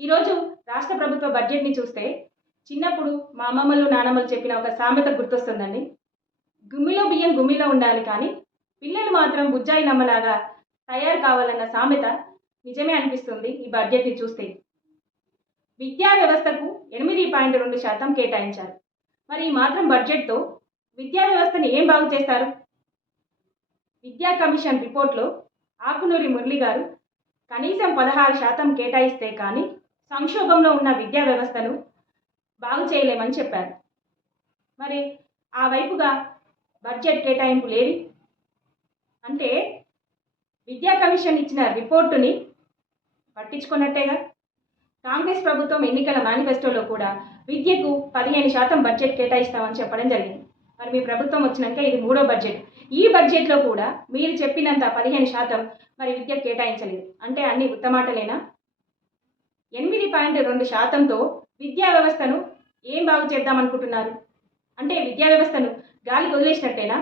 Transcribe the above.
ఈరోజు రాష్ట్ర ప్రభుత్వ బడ్జెట్ని చూస్తే చిన్నప్పుడు మా అమ్మమ్మలు నానమ్మలు చెప్పిన ఒక సామెత గుర్తొస్తుందండి. గుమ్మిలో బియ్యం గుమ్మిలో ఉండాలి కానీ పిల్లలు మాత్రం బుజ్జాయి నమ్మలాగా తయారు కావాలన్న సామెత నిజమే అనిపిస్తుంది ఈ బడ్జెట్ని చూస్తే. విద్యా వ్యవస్థకు 8.2% కేటాయించారు. మరి ఈ మాత్రం బడ్జెట్తో విద్యా వ్యవస్థని ఏం బాగు చేస్తారు? విద్యా కమిషన్ రిపోర్ట్లో ఆకునూరి మురళి గారు కనీసం 16% కేటాయిస్తే కానీ సంక్షోభంలో ఉన్న విద్యా వ్యవస్థను బాగు చేయలేమని చెప్పారు. మరి ఆ వైపుగా బడ్జెట్ కేటాయింపు లేవి అంటే విద్యా కమిషన్ ఇచ్చిన రిపోర్టుని పట్టించుకున్నట్టేగా. కాంగ్రెస్ ప్రభుత్వం ఎన్నికల మేనిఫెస్టోలో కూడా విద్యకు 15% బడ్జెట్ కేటాయిస్తామని చెప్పడం జరిగింది. మరి మీ ప్రభుత్వం వచ్చినాక ఇది 3వ బడ్జెట్. ఈ బడ్జెట్లో కూడా మీరు చెప్పినంత 15% మరి విద్యకు కేటాయించలేదు అంటే అన్ని ఉత్తమాటలేనా? 8.2%తో విద్యా వ్యవస్థను ఏం బాగు చేద్దామనుకుంటున్నారు? అంటే విద్యా వ్యవస్థను గాలికి వదిలేసినట్టేనా?